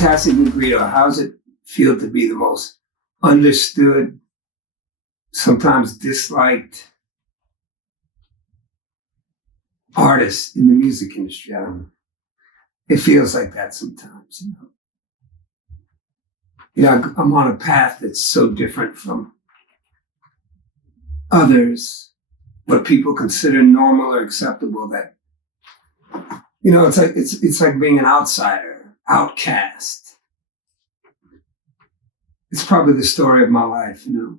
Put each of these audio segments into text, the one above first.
Fantastic Negrito, how does it feel to be the most understood, sometimes disliked artist in the music industry? I don't know. It feels like that sometimes, you know. You know, I'm on a path that's so different from others, what people consider normal or acceptable, that, you know, it's like being an outsider, outcast. It's probably the story of my life, you know.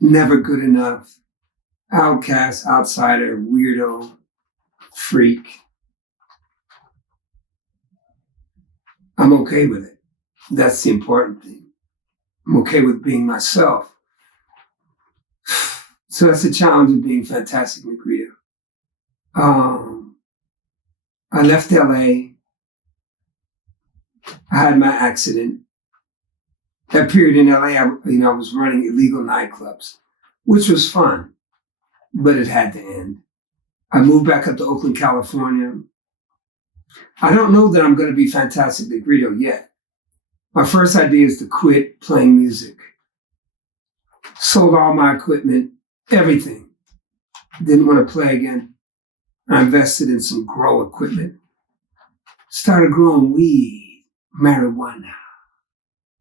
Never good enough, outcast, outsider, weirdo, freak. I'm okay with it. That's the important thing. I'm okay with being myself. So that's the challenge of being Fantastic Negrito. I left LA. I had my accident. That period in LA, I was running illegal nightclubs, which was fun, but it had to end. I moved back up to Oakland, California. I don't know that I'm going to be Fantastic Negrito yet. My first idea is to quit playing music. Sold all my equipment, everything. Didn't want to play again. I invested in some grow equipment. Started growing weed, marijuana,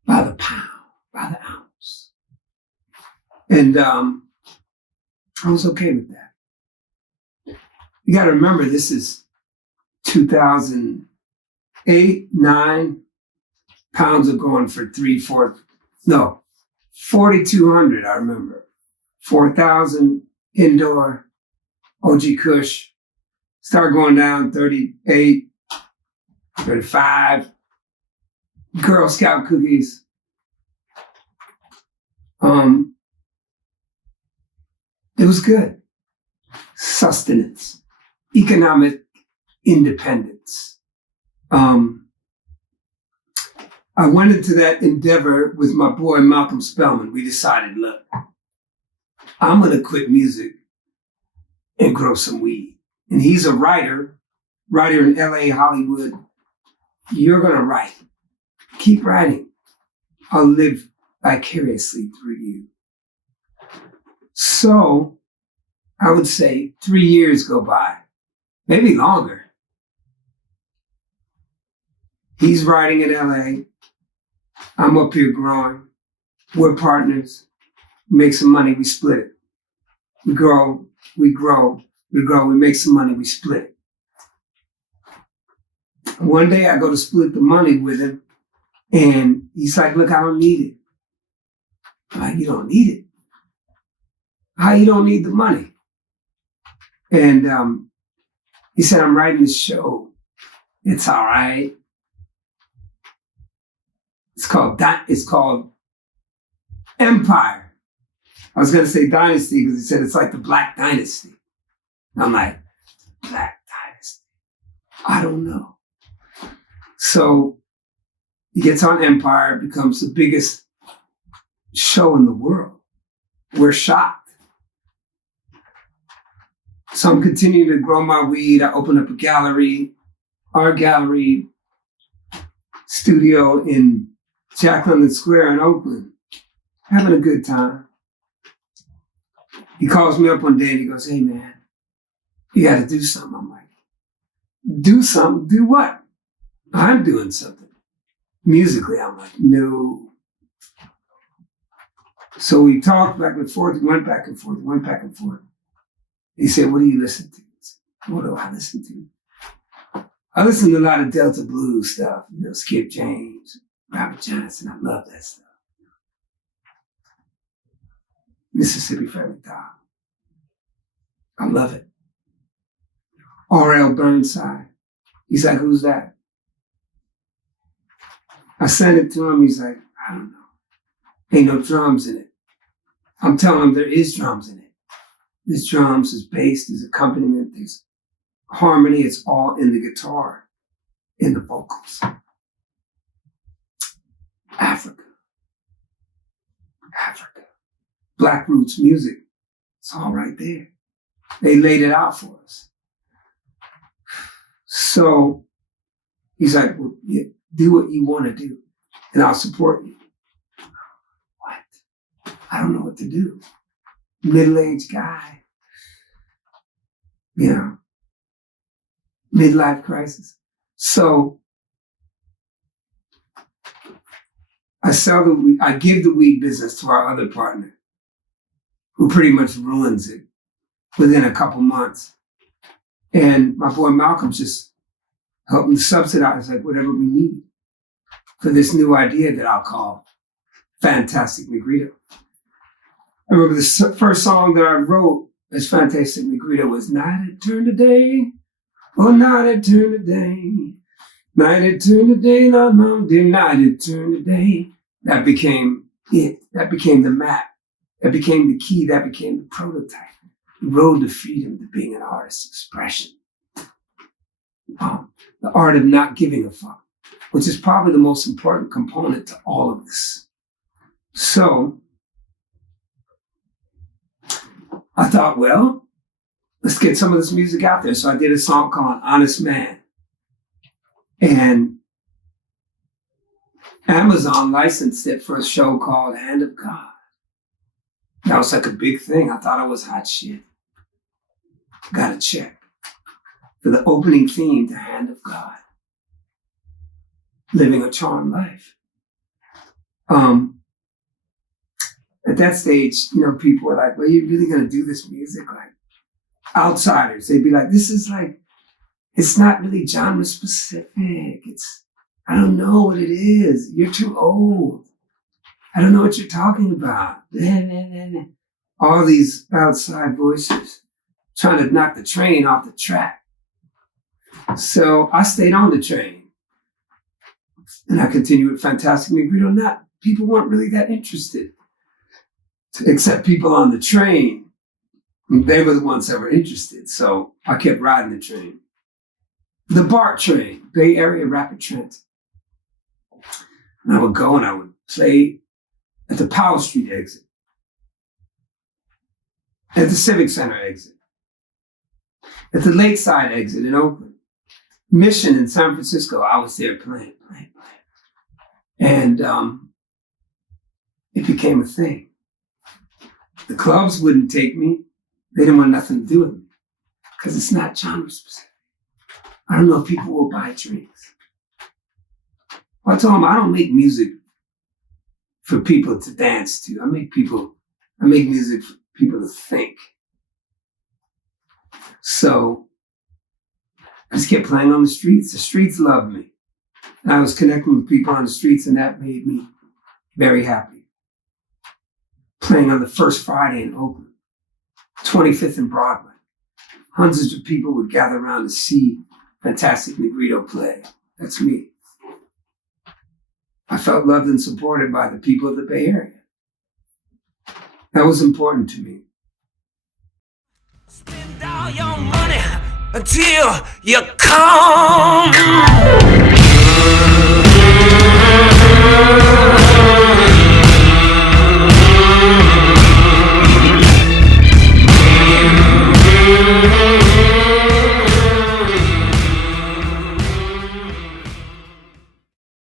by the pound, by the ounce. And I was okay with that. You got to remember, this is 2008, 9. Pounds are going for 4,200, I remember. 4,000 indoor, OG Kush. Start going down 38, 35. Girl Scout cookies. It was good. Sustenance. Economic independence. I went into that endeavor with my boy Malcolm Spellman. We decided, look, I'm going to quit music and grow some weed. And he's a writer in LA, Hollywood. You're going to write. Keep writing. I'll live vicariously through you. So I would say 3 years go by, maybe longer. He's writing in LA. I'm up here growing. We're partners. We make some money, we split it. We grow, we make some money, we split it. One day I go to split the money with him, and he's like, look, I don't need it. I'm like, you don't need it? How you don't need the money? And he said, I'm writing this show. It's all right. It's called Empire. I was going to say Dynasty because he said it's like the Black Dynasty. And I'm like, Black Dynasty? I don't know. So he gets on Empire, becomes the biggest show in the world. We're shocked. So I'm continuing to grow my weed. I open up a gallery, art gallery, studio in Jack London Square in Oakland, having a good time. He calls me up one day and he goes, hey man, you got to do something. I'm like, do something? Do what? I'm doing something. Musically, I'm like, no. So we talked back and forth, went back and forth. He said, what do you listen to? I said, what do I listen to? I listen to a lot of Delta blues stuff, Skip James, Robert Johnson. I love that stuff. Mississippi Family Dog. I love it. R.L. Burnside. He's like, who's that? I sent it to him. He's like, I don't know. Ain't no drums in it. I'm telling him there is drums in it. There's drums, there's bass, there's accompaniment, there's harmony. It's all in the guitar, in the vocals. Africa. Black roots music. It's all right there. They laid it out for us. So he's like, well, do what you want to do, and I'll support you. What? I don't know what to do. Middle-aged guy. You know, midlife crisis. So I give the weed business to our other partner, who pretty much ruins it within a couple months. And my boy Malcolm just helping to subsidize like whatever we need for this new idea that I'll call Fantastic Negrito. I remember the first song that I wrote as Fantastic Negrito was Night It Turned to Day, oh night it turned to day, night it turned to day, la la, dear night it turned to day. That became it. That became the map. That became the key. That became the prototype. The road to freedom, to being an artist's expression. The art of not giving a fuck, which is probably the most important component to all of this. So I thought, well, let's get some of this music out there. So I did a song called Honest Man. And Amazon licensed it for a show called Hand of God. That was like a big thing. I thought it was hot shit. Got a check for the opening theme to Hand of God. Living a charmed life. At that stage, you know, people were like, well, you're really going to do this music? Like, outsiders, they'd be like, this is like, it's not really genre specific. I don't know what it is. You're too old. I don't know what you're talking about. All these outside voices trying to knock the train off the track. So I stayed on the train. And I continued with Fantastic Negrito. People weren't really that interested. Except people on the train. They were the ones that were interested. So I kept riding the train. The BART train, Bay Area Rapid Transit. And I would go and I would play at the Powell Street exit, at the Civic Center exit, at the Lakeside exit in Oakland, Mission in San Francisco. I was there playing. And it became a thing. The clubs wouldn't take me. They didn't want nothing to do with me because it's not genre specific. I don't know if people will buy drinks. Well, I told them I don't make music for people to dance to. I make music for people to think. So I just kept playing on the streets. The streets loved me. And I was connecting with people on the streets, and that made me very happy. Playing on the first Friday in Oakland, 25th and Broadway. Hundreds of people would gather around to see Fantastic Negrito play. That's me. I felt loved and supported by the people of the Bay Area. That was important to me. Spend all your money until you come.